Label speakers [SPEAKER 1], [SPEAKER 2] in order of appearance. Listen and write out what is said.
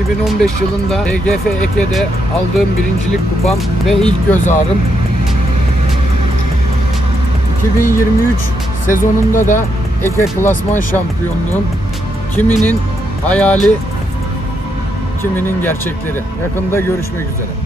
[SPEAKER 1] ...2015 yılında TGF Eke'de aldığım birincilik kupam ve ilk göz ağrım. 2023 sezonunda da Eke klasman şampiyonluğum. Kiminin hayali, kiminin gerçekleri. Yakında görüşmek üzere.